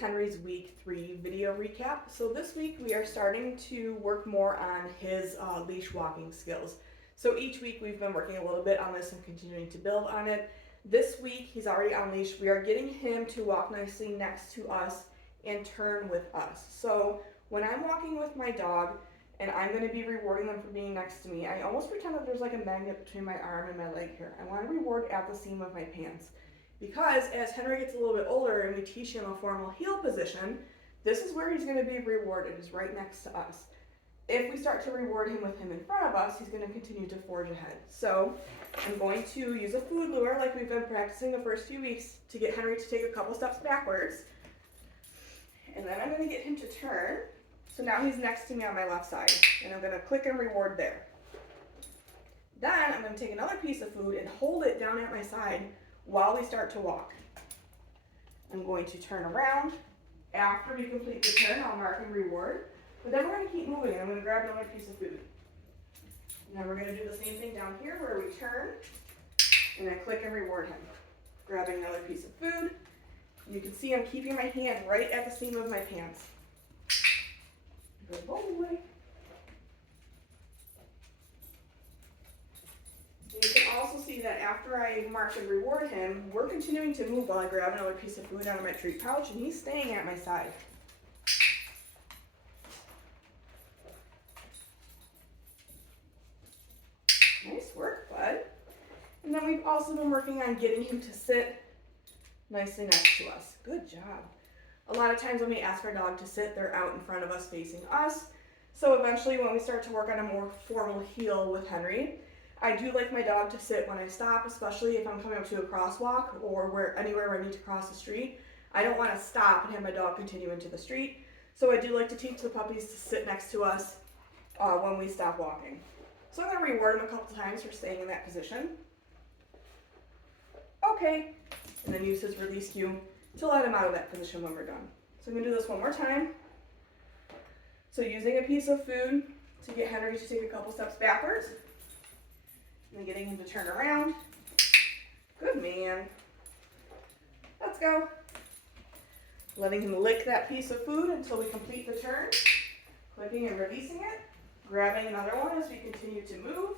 Henry's week 3 video recap. So this week we are starting to work more on his leash walking skills. So each week we've been working a little bit on this and continuing to build on it. This week he's already on leash. We are getting him to walk nicely next to us and turn with us. So when I'm walking with my dog and I'm going to be rewarding them for being next to me, I almost pretend that there's like a magnet between my arm and my leg here. I want to reward at the seam of my pants. Because as Henry gets a little bit older and we teach him a formal heel position, this is where he's going to be rewarded, is right next to us. If we start to reward him with him in front of us, he's going to continue to forge ahead. So I'm going to use a food lure like we've been practicing the first few weeks to get Henry to take a couple steps backwards. And then I'm going to get him to turn. So now he's next to me on my left side. And I'm going to click and reward there. Then I'm going to take another piece of food and hold it down at my side while we start to walk. I'm going to turn around. After we complete the turn, I'll mark and reward. But then we're going to keep moving, and I'm going to grab another piece of food. And then we're going to do the same thing down here where we turn, and I click and reward him. Grabbing another piece of food. And you can see I'm keeping my hand right at the seam of my pants. Good boy. And you can also see that after I mark and reward him, we're continuing to move while I grab another piece of food out of my treat pouch, and he's staying at my side. Nice work, bud. And then we've also been working on getting him to sit nicely next to us. Good job. A lot of times when we ask our dog to sit, they're out in front of us facing us. So eventually when we start to work on a more formal heel with Henry, I do like my dog to sit when I stop, especially if I'm coming up to a crosswalk or anywhere where I need to cross the street. I don't want to stop and have my dog continue into the street. So I do like to teach the puppies to sit next to us when we stop walking. So I'm going to reward him a couple times for staying in that position. Okay. And then use his release cue to let him out of that position when we're done. So I'm going to do this one more time. So using a piece of food to get Henry to take a couple steps backwards. And then getting him to turn around. Good man. Let's go. Letting him lick that piece of food until we complete the turn. Clicking and releasing it. Grabbing another one as we continue to move.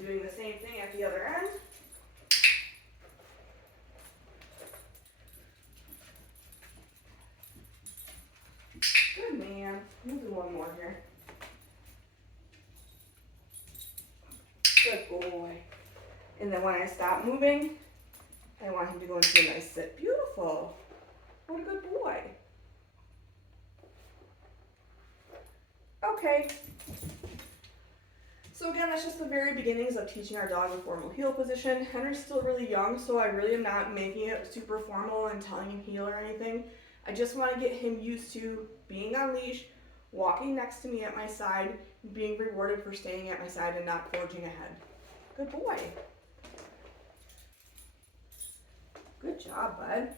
Doing the same thing at the other end. Good man. We'll do one more here. Good boy. And then when I stop moving, I want him to go into a nice sit. Beautiful. What a good boy. Okay. So again, that's just the very beginnings of teaching our dog a formal heel position. Henry's still really young, so I really am not making it super formal and telling him heel or anything. I just want to get him used to being on leash, walking next to me at my side, being rewarded for staying at my side and not forging ahead. Good boy. Good job, bud.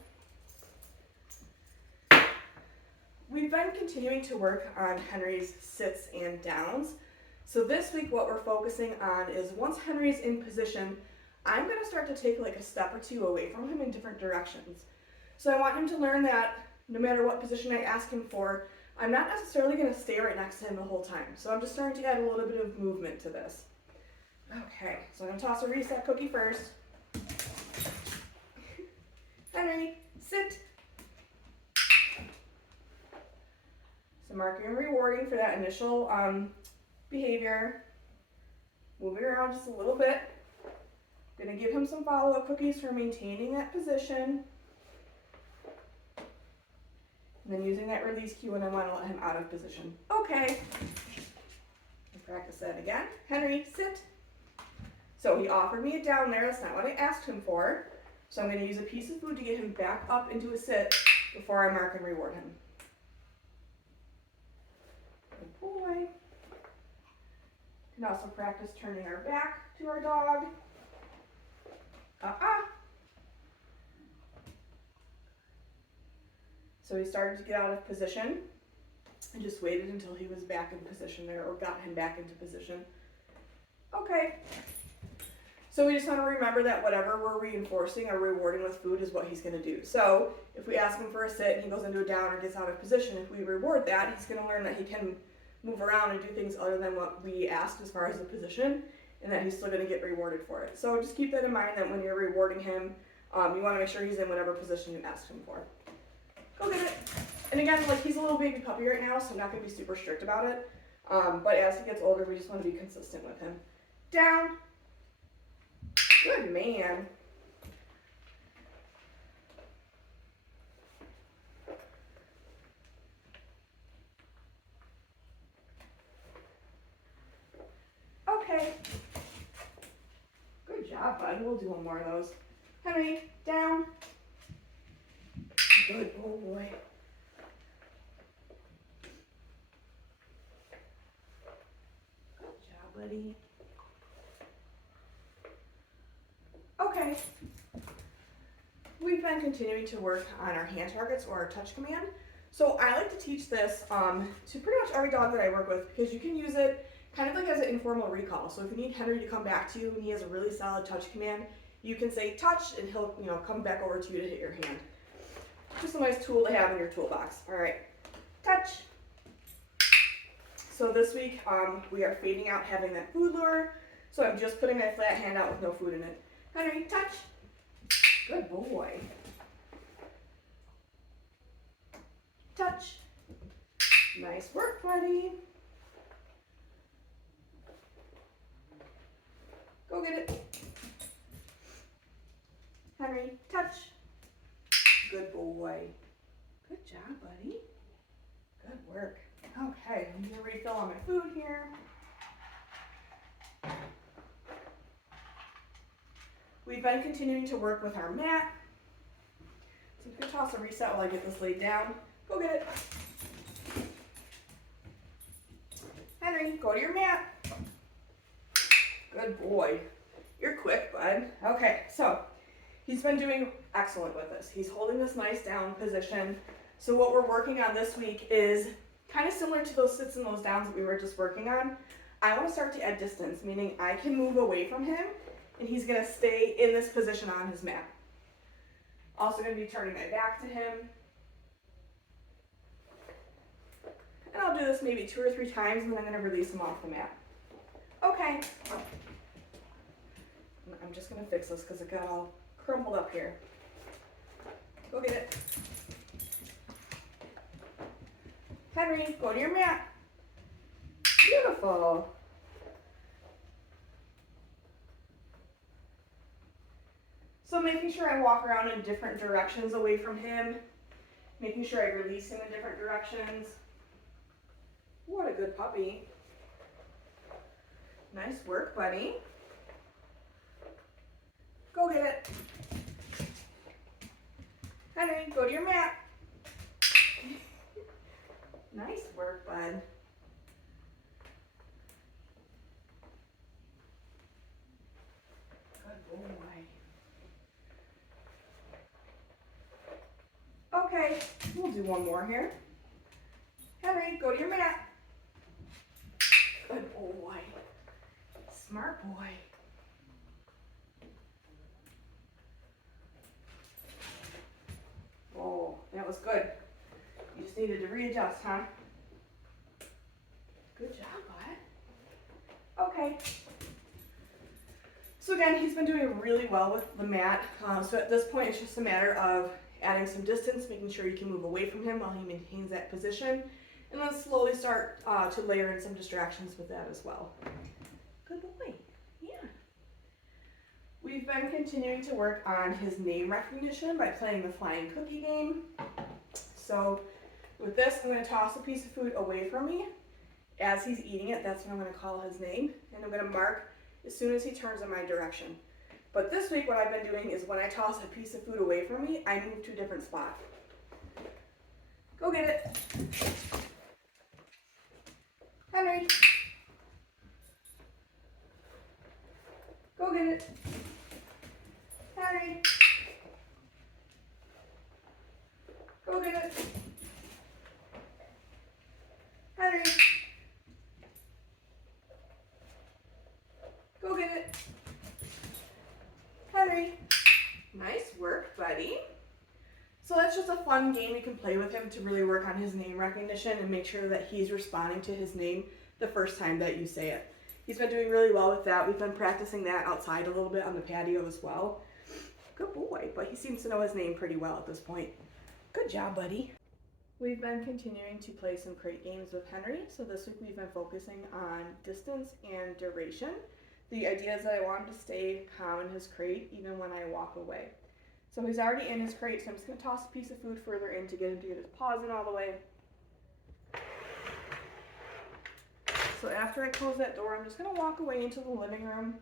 We've been continuing to work on Henry's sits and downs. So this week what we're focusing on is once Henry's in position, I'm going to start to take like a step or two away from him in different directions. So I want him to learn that no matter what position I ask him for, I'm not necessarily going to stay right next to him the whole time. So I'm just starting to add a little bit of movement to this. Okay, so I'm going to toss a reset cookie first. Henry, sit. So marking and rewarding for that initial behavior. Moving around just a little bit. I'm going to give him some follow-up cookies for maintaining that position. And then using that release cue when I want to let him out of position. Okay. Practice that again. Henry, sit. So he offered me a down there. That's not what I asked him for. So I'm going to use a piece of food to get him back up into a sit before I mark and reward him. Good boy. You can also practice turning our back to our dog. So he started to get out of position. I just waited until he was back in position there, or got him back into position. Okay. So we just want to remember that whatever we're reinforcing or rewarding with food is what he's going to do. So if we ask him for a sit and he goes into a down or gets out of position, if we reward that, he's going to learn that he can move around and do things other than what we asked as far as the position, and that he's still going to get rewarded for it. So just keep that in mind, that when you're rewarding him, you want to make sure he's in whatever position you asked him for. Go get it. And again, like, he's a little baby puppy right now, so I'm not going to be super strict about it. But as he gets older, we just want to be consistent with him. Down. Good man. Okay. Good job, bud. We'll do one more of those. Henry, down. Good boy. Good job, buddy. Okay. We've been continuing to work on our hand targets, or our touch command. So I like to teach this to pretty much every dog that I work with, because you can use it kind of like as an informal recall. So if you need Henry to come back to you and he has a really solid touch command, you can say touch and he'll, come back over to you to hit your hand. Just a nice tool to have in your toolbox. All right, touch. So this week we are fading out having that food lure. So I'm just putting my flat hand out with no food in it. Henry, touch. Good boy. Touch. Nice work, buddy. Go get it. Henry, touch. Good boy. Good job, buddy. Good work. Okay, I'm gonna refill on my food here. We've been continuing to work with our mat. So I'm gonna toss a reset while I get this laid down. Go get it. Henry, go to your mat. Good boy. You're quick, bud. Okay, so he's been doing excellent with this. He's holding this nice down position. So what we're working on this week is kind of similar to those sits and those downs that we were just working on. I want to start to add distance, meaning I can move away from him and he's going to stay in this position on his mat. Also going to be turning my back to him. And I'll do this maybe 2 or 3 times and then I'm going to release him off the mat. Okay. I'm just going to fix this because it got all crumpled up here. Go get it. Henry, go to your mat. Beautiful. So making sure I walk around in different directions away from him, making sure I release him in different directions. What a good puppy. Nice work, buddy. Go get it. Henry, go to your mat. Nice work, bud. Good boy. Okay, we'll do one more here. Henry, go to your mat. Good boy. Smart boy. Oh, that was good. You just needed to readjust, huh? Good job, bud. Okay. So again, he's been doing really well with the mat. So at this point, it's just a matter of adding some distance, making sure you can move away from him while he maintains that position, and then slowly start to layer in some distractions with that as well. Good boy. Yeah. We've been continuing to work on his name recognition by playing the flying cookie game. So with this, I'm going to toss a piece of food away from me. As he's eating it, that's when I'm going to call his name, and I'm going to mark as soon as he turns in my direction. But this week, what I've been doing is when I toss a piece of food away from me, I move to a different spot. Go get it. Henry. Go get it. Henry. Go get it. Henry. Go get it. fun game you can play with him to really work on his name recognition and make sure that he's responding to his name the first time that you say it. He's been doing really well with that. We've been practicing that outside a little bit on the patio as well. Good boy, but he seems to know his name pretty well at this point. Good job, buddy. We've been continuing to play some crate games with Henry, so this week we've been focusing on distance and duration. The idea is that I want him to stay calm in his crate even when I walk away. So he's already in his crate, so I'm just going to toss a piece of food further in to get him to get his paws in all the way. So after I close that door, I'm just going to walk away into the living room.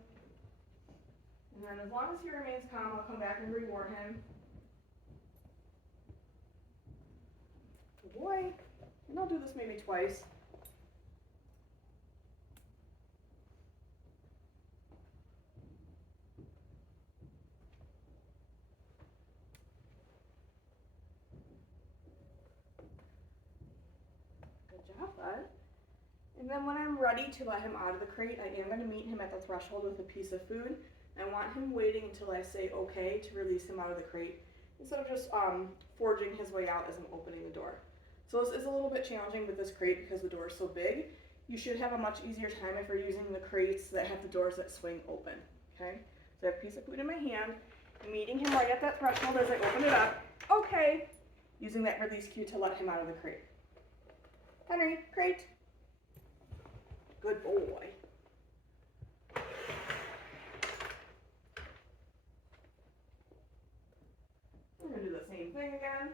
And then as long as he remains calm, I'll come back and reward him. Good boy. And I'll do this maybe twice. Good job, bud. And then when I'm ready to let him out of the crate, I am going to meet him at the threshold with a piece of food. I want him waiting until I say okay to release him out of the crate, instead of just forging his way out as I'm opening the door. So this is a little bit challenging with this crate because the door is so big. You should have a much easier time if you're using the crates that have the doors that swing open. Okay? So I have a piece of food in my hand, meeting him right at that threshold as I open it up. Okay. Using that release cue to let him out of the crate. Henry, crate. Good boy. We're going to do the same thing again.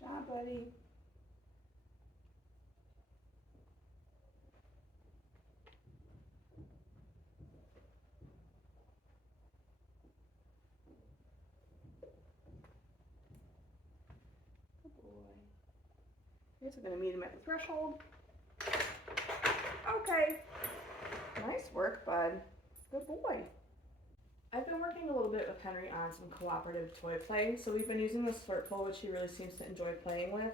Good job, buddy. Good boy. Here's we're going to meet him at the threshold. Okay. Nice work, bud. Good boy. I've been working a little bit with Henry on some cooperative toy play. So we've been using this Flirtful, which he really seems to enjoy playing with.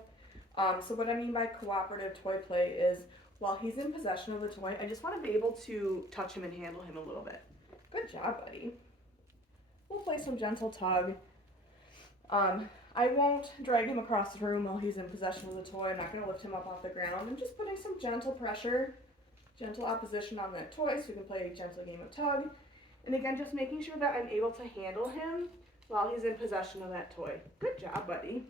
So what I mean by cooperative toy play is while he's in possession of the toy, I just want to be able to touch him and handle him a little bit. Good job, buddy. We'll play some gentle tug. I won't drag him across the room while he's in possession of the toy. I'm not going to lift him up off the ground. I'm just putting some gentle pressure, gentle opposition on that toy so we can play a gentle game of tug. And again, just making sure that I'm able to handle him while he's in possession of that toy. Good job, buddy.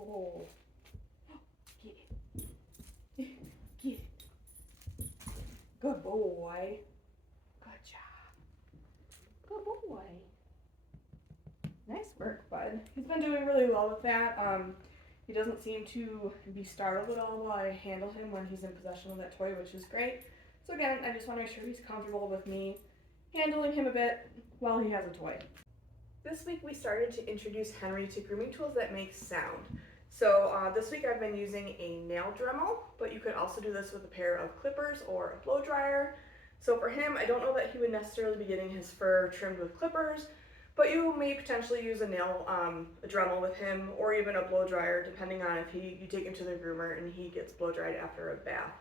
Oh. Get it. Get it. Good boy. Good job. Good boy. Nice work, bud. He's been doing really well with that. He doesn't seem to be startled at all while I handle him when he's in possession of that toy, which is great. So again, I just want to make sure he's comfortable with me handling him a bit while he has a toy. This week we started to introduce Henry to grooming tools that make sound. So this week I've been using a nail Dremel, but you could also do this with a pair of clippers or a blow dryer. So for him, I don't know that he would necessarily be getting his fur trimmed with clippers, but you may potentially use a nail, a Dremel with him, or even a blow dryer, depending on if you take him to the groomer and he gets blow dried after a bath.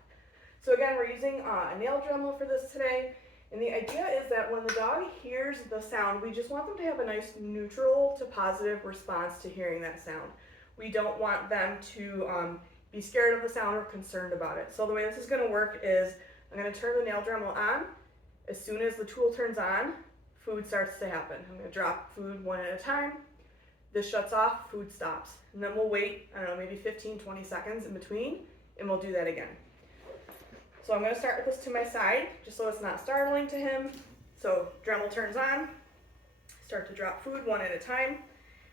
So again, we're using a nail Dremel for this today, and the idea is that when the dog hears the sound, we just want them to have a nice neutral to positive response to hearing that sound. We don't want them to be scared of the sound or concerned about it. So the way this is going to work is I'm going to turn the nail Dremel on. As soon as the tool turns on, food starts to happen. I'm going to drop food one at a time. This shuts off, food stops. And then we'll wait, I don't know, maybe 15, 20 seconds in between, and we'll do that again. So I'm going to start with this to my side, just so it's not startling to him. So Dremel turns on, start to drop food one at a time.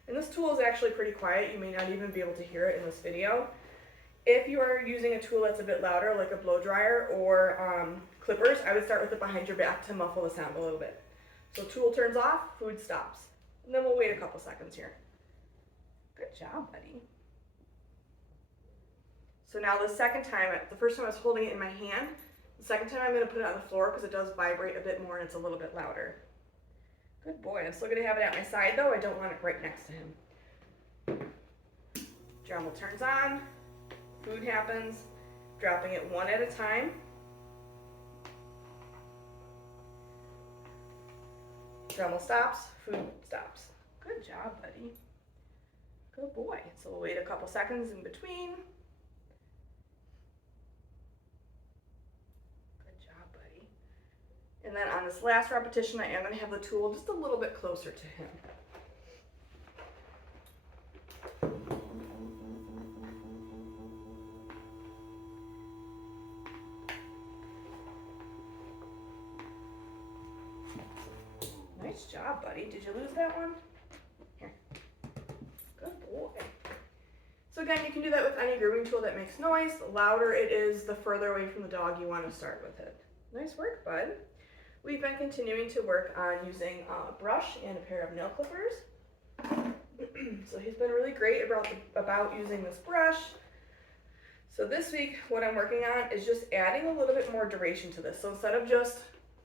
And this tool is actually pretty quiet. You may not even be able to hear it in this video. If you are using a tool that's a bit louder, like a blow dryer or clippers, I would start with it behind your back to muffle the sound a little bit. So tool turns off, food stops. And then we'll wait a couple seconds here. Good job, buddy. So now the second time, the first time I was holding it in my hand, the second time I'm going to put it on the floor because it does vibrate a bit more and it's a little bit louder. Good boy. I'm still going to have it at my side though. I don't want it right next to him. Dremel turns on, food happens, dropping it one at a time. Dremel stops, food stops. Good job, buddy. Good boy. So we'll wait a couple seconds in between. Good job, buddy. And then on this last repetition, I am going to have the tool just a little bit closer to him. Nice job, buddy. Did you lose that one? Here. Good boy. So again, you can do that with any grooming tool that makes noise. The louder it is, the further away from the dog you want to start with it. Nice work, bud. We've been continuing to work on using a brush and a pair of nail clippers. So he's been really great about using this brush. So this week, what I'm working on is just adding a little bit more duration to this. So instead of just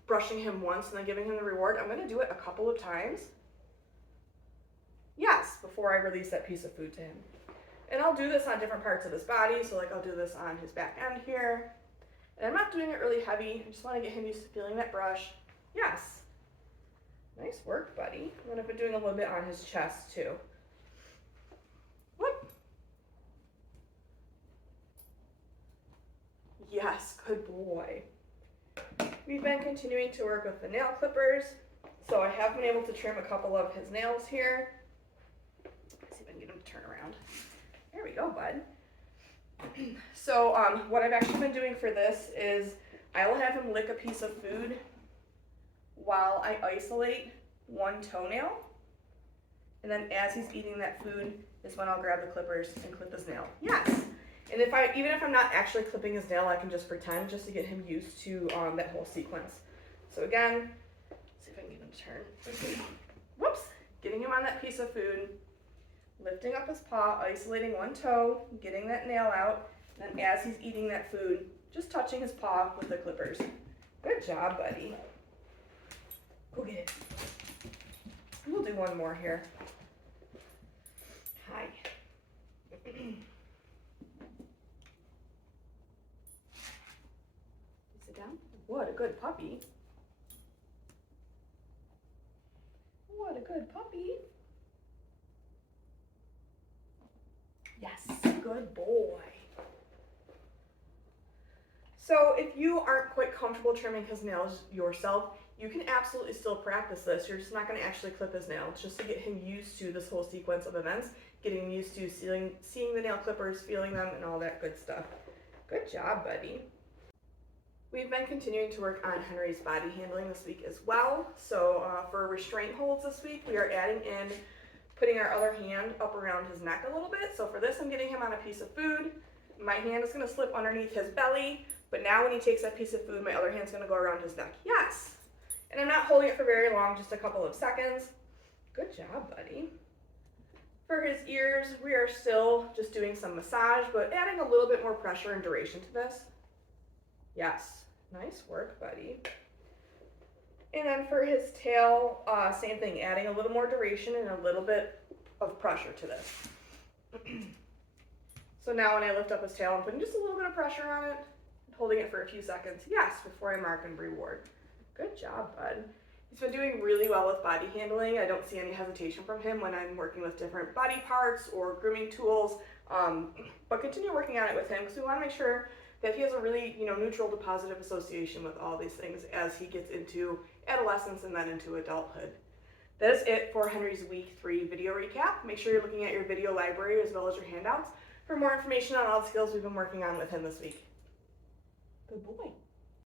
brushing him once and then giving him the reward, I'm going to do it a couple of times. Yes, before I release that piece of food to him. And I'll do this on different parts of his body. So like I'll do this on his back end here. And I'm not doing it really heavy. I just want to get him used to feeling that brush. Yes. Nice work, buddy. And then I've been doing a little bit on his chest too. Whoop. Yes, good boy. We've been continuing to work with the nail clippers. So I have been able to trim a couple of his nails here. Let's see if I can get him to turn around. There we go, bud. So what I've actually been doing for this is I will have him lick a piece of food while I isolate one toenail. And then as he's eating that food is when I'll grab the clippers and clip his nail. Yes. And even if I'm not actually clipping his nail, I can just pretend just to get him used to that whole sequence. So again, let's see if I can get him to turn. Whoops. Getting him on that piece of food, lifting up his paw, isolating one toe, getting that nail out, and then as he's eating that food, just touching his paw with the clippers. Good job, buddy. Go get it. We'll do one more here. Hi. Sit down. What a good puppy. What a good puppy. Yes, good boy. So if you aren't quite comfortable trimming his nails yourself, you can absolutely still practice this. You're just not going to actually clip his nails, just to get him used to this whole sequence of events, getting him used to seeing the nail clippers, feeling them, and all that good stuff. Good job, buddy. We've been continuing to work on Henry's body handling this week as well. So for restraint holds this week, we are adding in putting our other hand up around his neck a little bit. So for this, I'm getting him on a piece of food. My hand is going to slip underneath his belly, but now when he takes that piece of food, my other hand's going to go around his neck. Yes. And I'm not holding it for very long, just a couple of seconds. Good job, buddy. For his ears, we are still just doing some massage, but adding a little bit more pressure and duration to this. Yes. Nice work, buddy. And then for his tail, same thing, adding a little more duration and a little bit of pressure to this. So now when I lift up his tail, I'm putting just a little bit of pressure on it, holding it for a few seconds, yes, before I mark and reward. Good job, bud. He's been doing really well with body handling. I don't see any hesitation from him when I'm working with different body parts or grooming tools, but continue working on it with him because we want to make sure that he has a really, neutral to positive association with all these things as he gets into adolescence and then into adulthood. That is it for Henry's week 3 video recap. Make sure you're looking at your video library as well as your handouts for more information on all the skills we've been working on with him this week. Good boy.